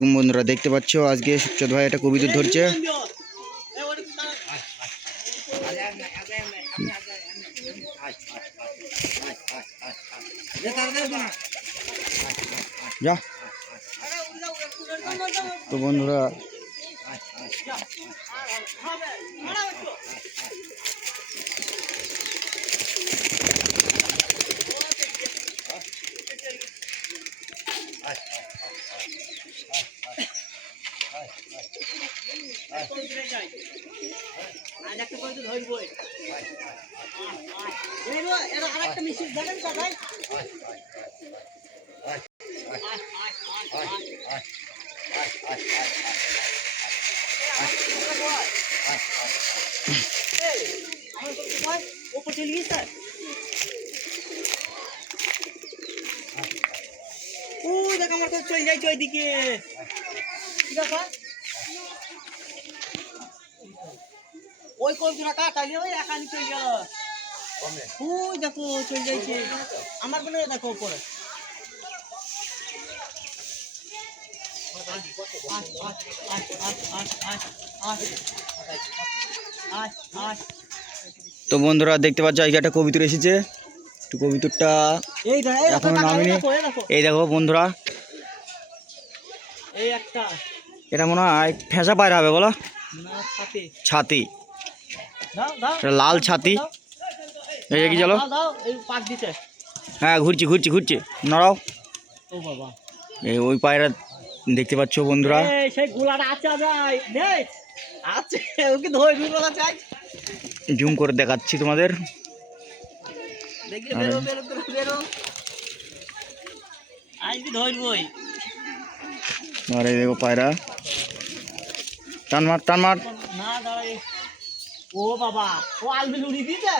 বন্ধুরা দেখতে পাচ্ছ আজকে সুখচাঁদ ভাই একটা কবিতা ধরছে। যা তো বন্ধুরা দেখ আমার তো চলে যাইছে ওইদিকে। ওই কবজরা কাটাইলে ওই একানি চলে গেল। ওই দেখো চলে যাইছে আমার বলে দেখো উপরে। তো বন্ধুরা দেখতে পাচ্ছ আজকে একটা কবিতর এসেছে। তো কবিতরটা এখনো নামেনি। এই দেখো বন্ধুরা, এই একটা এটা মনে হয় ফেঁসা পায়রা হবে বলো, ছাতি, লাল ছাতি। এই কি চলো, হ্যাঁ ঘুরছি ঘুরছি ঘুরছি, নড়াও। ও বাবা, এই ওই পায়রা দেখতে পাচ্ছ বন্ধুরা। সেই গোলাটা আছে যায় আছে, ওকে ধরবি বলা চাই। জুম করে দেখাচ্ছি তোমাদের। দেখি বেরো বেরো বেরো, আজকে ধরবই। আরে দেখো পায়রা, টান মার টান মার। না দাঁড়াই, ও বাবা, ও আলবিল উড়ি দিতে।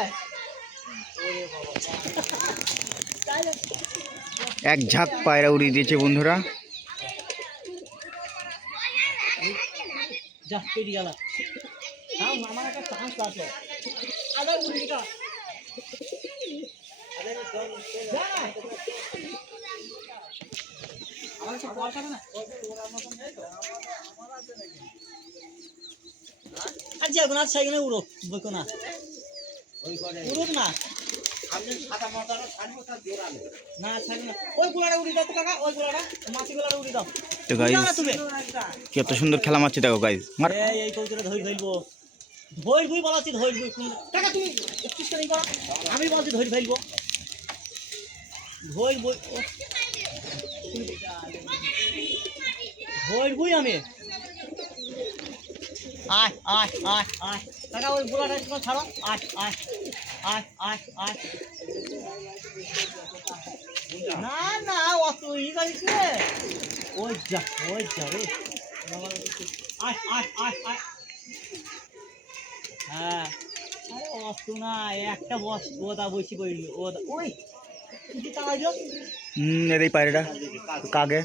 এক ঝাঁক পায়রা উড়িয়ে দিয়েছে বন্ধুরা। যা পেরি গেল, আমার একটা চান্স আছে। আবার উড়ি দিটা, আর যাবো না সেখানে উড়ো বইকো না, উড়ুক না না ছাড়ি না। ওই গুলাটা উড়ি দাও তো কাকা, ওই গুলাটা মাছি গুলাটা উড়ি দাও। তো গাইস কত সুন্দর খেলা মারছে দেখো গাইস। মার এই কৌতরা ধই ফেলবো, ধরবই বলাছি ধরবই। কাকা তুমি একটু করে করো, আমি বলছি ধরি ফেলবো, ধরবই ধরবই আমি। আয় আয় আয় আয় কাকা, ওই গোলাটা একটু ছাড়ো। আয় আয় আয় আয় আয়, না না অত ই করিস রে, ওই যা রে। আয় আয় আয় আয়, হ্যাঁ আরে অত না, একটা বস ওদা বসি পড়ল ওদা। ওই কি তাকাইল? এই পায়রাটা কাগে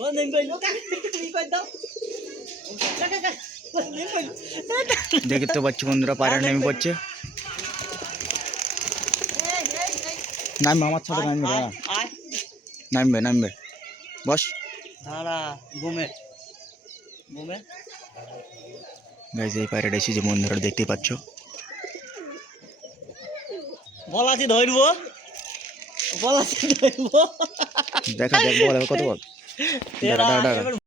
ও নেম কইলো কাকে কি কই দাও। দেখতে পাচ্ছি বন্ধুরা পায়রা নেমে পড়ছে। নামবে আমার সাথে, নামবে দাঁড়া, নামবে নামবে বস দাঁড়া। ঘুমে ঘুমে গাইস এই পায়রাটা এসেছে বন্ধুরা দেখতেই পাচ্ছ। বলাছি ধরবো, বলাছি ধরবো। দেখা যাক বল কত বল। দাঁড়া দাঁড়া দাঁড়া।